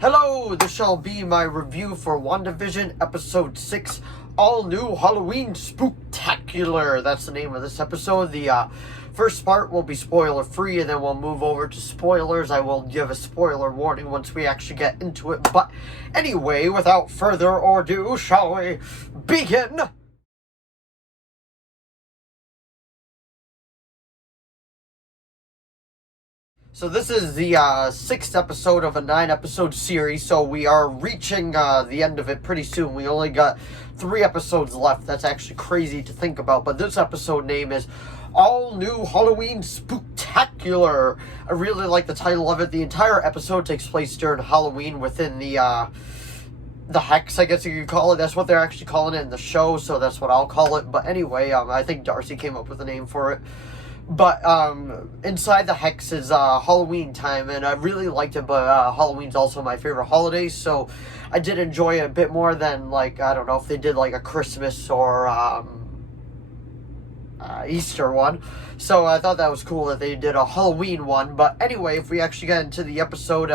Hello, this shall be my review for Wandavision Episode 6, All New Halloween Spooktacular. That's the name of this episode. The first part will be spoiler-free, and then we'll move over to spoilers. I will give a spoiler warning once we actually get into it. But anyway, without further ado, shall we begin? So this is the sixth episode of a 9-episode series, so we are reaching the end of it pretty soon. We only got 3 episodes left. That's actually crazy to think about, but this episode name is All New Halloween Spooktacular. I really like the title of it. The entire episode takes place during Halloween within the Hex, I guess you could call it. That's what they're actually calling it in the show, so that's what I'll call it. But anyway, I think Darcy came up with a name for it. But inside the Hex is Halloween time, and I really liked it, but Halloween's also my favorite holiday, so I did enjoy it a bit more than, like, I don't know if they did, like, a Christmas or Easter one. So I thought that was cool that they did a Halloween one. But anyway, if we actually get into the episode,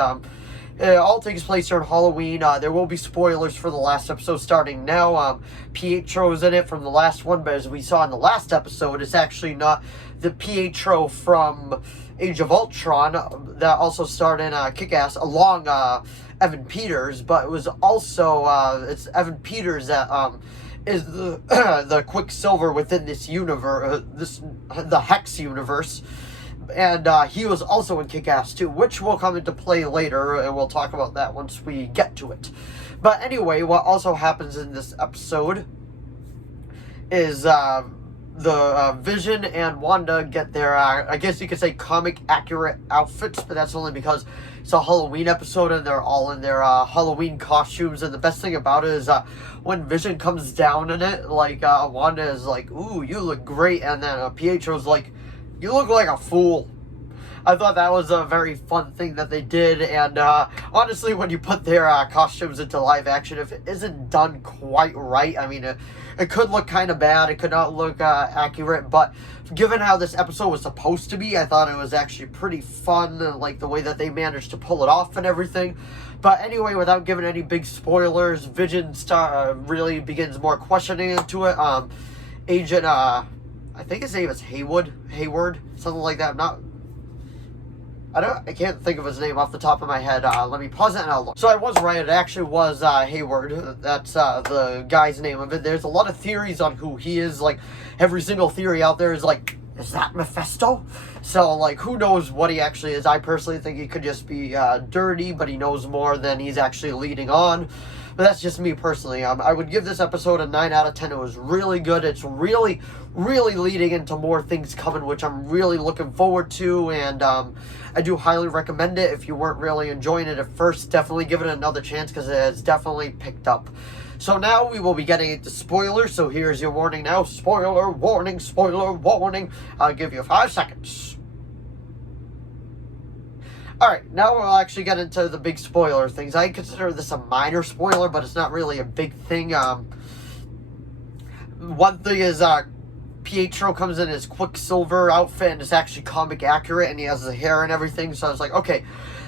it all takes place during Halloween. There will be spoilers for the last episode starting now. Pietro's in it from the last one, but as we saw in the last episode, it's actually not the Pietro from Age of Ultron that also starred in Kick-Ass along Evan Peters, but it was also it's Evan Peters that is the the Quicksilver within this universe, the Hex universe. And he was also in Kick-Ass too, which will come into play later, and we'll talk about that once we get to it. But anyway, what also happens in this episode is the Vision and Wanda get their, I guess you could say, comic-accurate outfits, but that's only because it's a Halloween episode and they're all in their Halloween costumes. And the best thing about it is when Vision comes down in it, like, Wanda is like, "Ooh, you look great," and then Pietro's like, "You look like a fool." I thought that was a very fun thing that they did, and honestly, when you put their costumes into live action, if it isn't done quite right, I mean, it could look kind of bad, it could not look accurate, but given how this episode was supposed to be, I thought it was actually pretty fun, like the way that they managed to pull it off and everything. But anyway, without giving any big spoilers, Vision really begins more questioning into it. Agent, I think his name is Hayward, something like that. I can't think of his name off the top of my head. Let me pause it and I'll look. So I was right, it actually was Hayward. That's the guy's name of it. There's a lot of theories on who he is. Like, every single theory out there is like, is that Mephisto? So, like, who knows what he actually is. I personally think he could just be dirty, but he knows more than he's actually leading on. But that's just me personally. I would give this episode a 9 out of 10. It was really good. It's really, really leading into more things coming, which I'm really looking forward to. And I do highly recommend it. If you weren't really enjoying it at first, definitely give it another chance, because it has definitely picked up. So now we will be getting into spoilers. So here's your warning now. Spoiler warning, spoiler warning. I'll give you 5 seconds. Alright, now we'll actually get into the big spoiler things. I consider this a minor spoiler, but it's not really a big thing. One thing is, Pietro comes in his Quicksilver outfit, and it's actually comic accurate, and he has the hair and everything, so I was like, okay,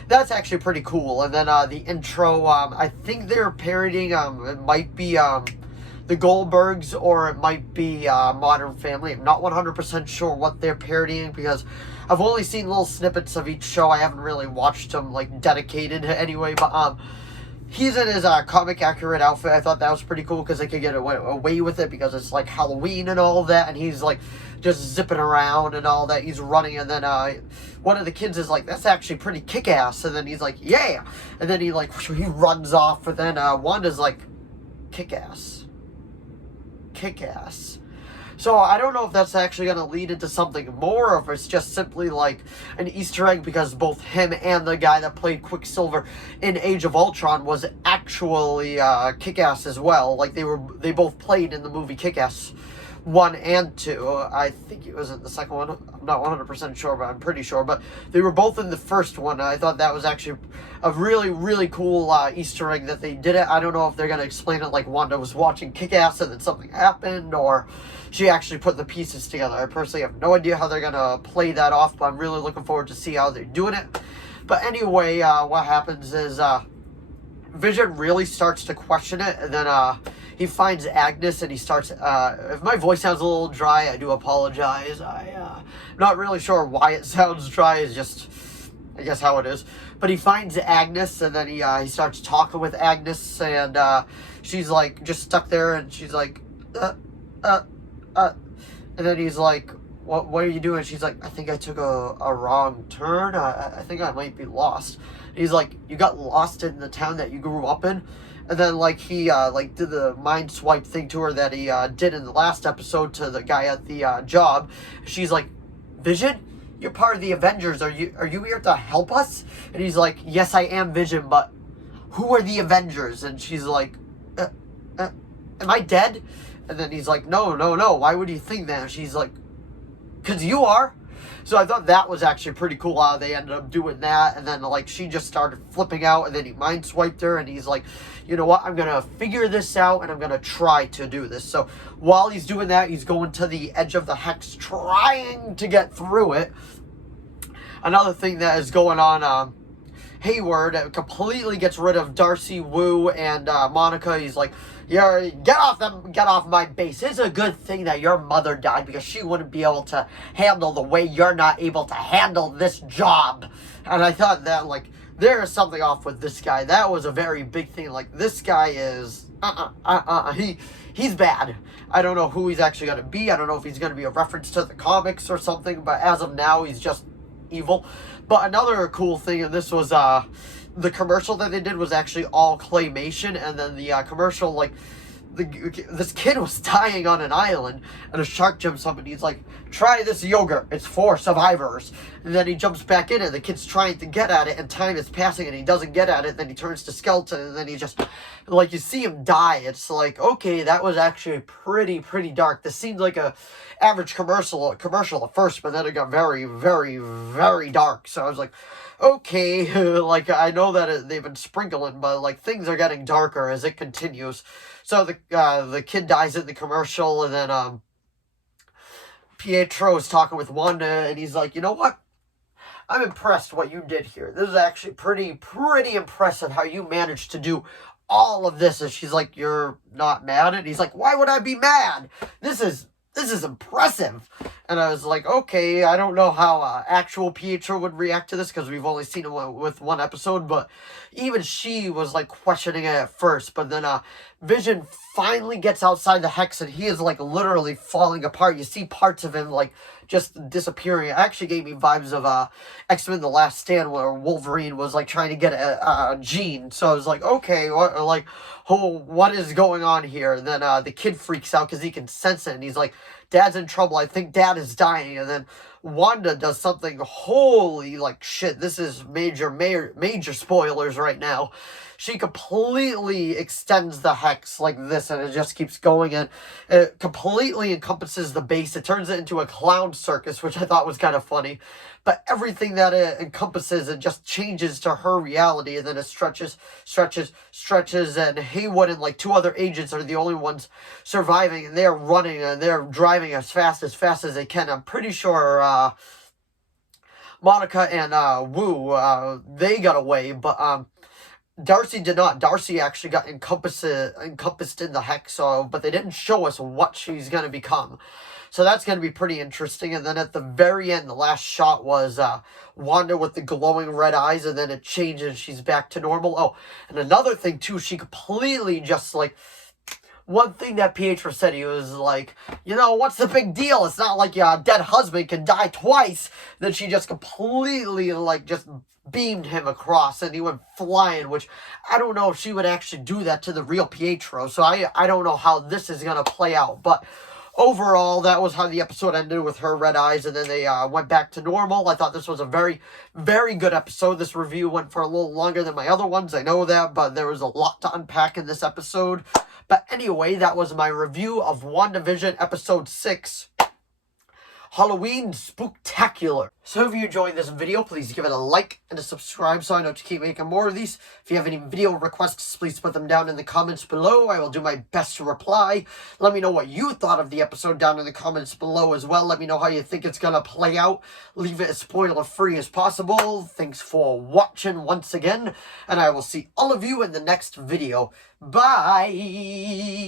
that's actually pretty cool. And then the intro, I think they're parodying, it might be the Goldbergs, or it might be Modern Family. I'm not 100% sure what they're parodying, because I've only seen little snippets of each show. I haven't really watched them, like, dedicated anyway, but he's in his comic accurate outfit. I thought that was pretty cool, because they could get away with it, because it's like Halloween and all that, and he's like just zipping around and all that. He's running, and then one of the kids is like, "That's actually pretty kick-ass," and then he's like, "Yeah," and then he runs off, and then Wanda's like, "Kick-ass. Kick-ass." So I don't know if that's actually going to lead into something more, or if it's just simply like an Easter egg, because both him and the guy that played Quicksilver in Age of Ultron was actually Kick-Ass as well. Like, they both played in the movie Kick-Ass 1 and 2. I think it was in the second one. I'm not 100% sure, but I'm pretty sure. But they were both in the first one. I thought that was actually a really, really cool Easter egg that they did it. I don't know if they're going to explain it like Wanda was watching Kick-Ass and then something happened, or she actually put the pieces together. I personally have no idea how they're going to play that off, but I'm really looking forward to see how they're doing it. But anyway, what happens is Vision really starts to question it, and then he finds Agnes, and he starts, if my voice sounds a little dry, I do apologize. I'm not really sure why it sounds dry, it's just, I guess, how it is. But he finds Agnes, and then he starts talking with Agnes, and she's like just stuck there, and she's like, and then he's like, what are you doing? She's like, I think I took a wrong turn. I think I might be lost. And he's like, you got lost in the town that you grew up in? And then, like, he, like, did the mind swipe thing to her that he, did in the last episode to the guy at the, job. She's like, Vision? You're part of the Avengers. Are you here to help us? And he's like, yes, I am, Vision, but who are the Avengers? And she's like, am I dead? And then he's like, no, why would you think that? And she's like, because you are. So I thought that was actually pretty cool how they ended up doing that. And then, like, she just started flipping out, and then he mind swiped her, and he's like, you know what, I'm going to figure this out, and I'm going to try to do this. So while he's doing that, he's going to the edge of the hex, trying to get through it. Another thing that is going on, Hayward completely gets rid of Darcy, Wu, and Monica. He's like, get off my base. It's a good thing that your mother died, because she wouldn't be able to handle the way you're not able to handle this job. And I thought that, like, there is something off with this guy. That was a very big thing. Like, this guy is, he's bad. I don't know who he's actually going to be. I don't know if he's going to be a reference to the comics or something, but as of now, he's just evil. But another cool thing, and this was, the commercial that they did was actually all claymation, and then the commercial, like, this kid was dying on an island, and a shark jumps up, and he's like, try this yogurt, it's for survivors. And then he jumps back in, and the kid's trying to get at it, and time is passing, and he doesn't get at it. Then he turns to skeleton, and then he just, like, you see him die. It's like, okay, that was actually pretty dark. This seemed like a average commercial at first, but then it got very, very dark. So I was like, okay, like, I know that they've been sprinkling, but, like, things are getting darker as it continues. So the kid dies in the commercial, and then Pietro is talking with Wanda, and he's like, you know what? I'm impressed what you did here. This is actually pretty impressive how you managed to do all of this. And she's like, you're not mad? And he's like, why would I be mad? This is impressive. And I was like, okay, I don't know how actual Pietro would react to this, because we've only seen him with one episode, but even she was, like, questioning it at first. But then Vision finally gets outside the hex, and he is, like, literally falling apart. You see parts of him, like, just disappearing. It actually gave me vibes of X-Men The Last Stand, where Wolverine was, like, trying to get a gene. So I was like, okay, what is going on here? And then the kid freaks out because he can sense it, and he's like, Dad's in trouble. I think Dad is dying. And then Wanda does something, holy, like, shit, this is major spoilers right now. She completely extends the hex like this, and it just keeps going, and it completely encompasses the base. It turns it into a clown circus, which I thought was kind of funny. But everything that it encompasses, it just changes to her reality, and then it stretches, and Haywood and, like, two other agents are the only ones surviving, and they're running, and they're driving as fast as they can. I'm pretty sure Monica and Wu, they got away, but Darcy did not. Darcy actually got encompassed in the hex, but they didn't show us what she's going to become. So that's going to be pretty interesting. And then at the very end, the last shot was Wanda with the glowing red eyes, and then it changes. She's back to normal. Oh, and another thing, too, she completely just, like, one thing that Pietro said, he was like, you know, what's the big deal? It's not like your dead husband can die twice. Then she just completely, like, just beamed him across, and he went flying, which I don't know if she would actually do that to the real Pietro. So I don't know how this is going to play out. But overall, that was how the episode ended, with her red eyes, and then they went back to normal. I thought this was a very good episode. This review went for a little longer than my other ones, I know that, but there was a lot to unpack in this episode. But anyway, that was my review of WandaVision episode 6. Halloween Spooktacular. So if you enjoyed this video, please give it a like and a subscribe so I know to keep making more of these. If you have any video requests, please put them down in the comments below. I will do my best to reply. Let me know what you thought of the episode down in the comments below as well. Let me know how you think it's gonna play out. Leave it as spoiler-free as possible. Thanks for watching once again, and I will see all of you in the next video. Bye!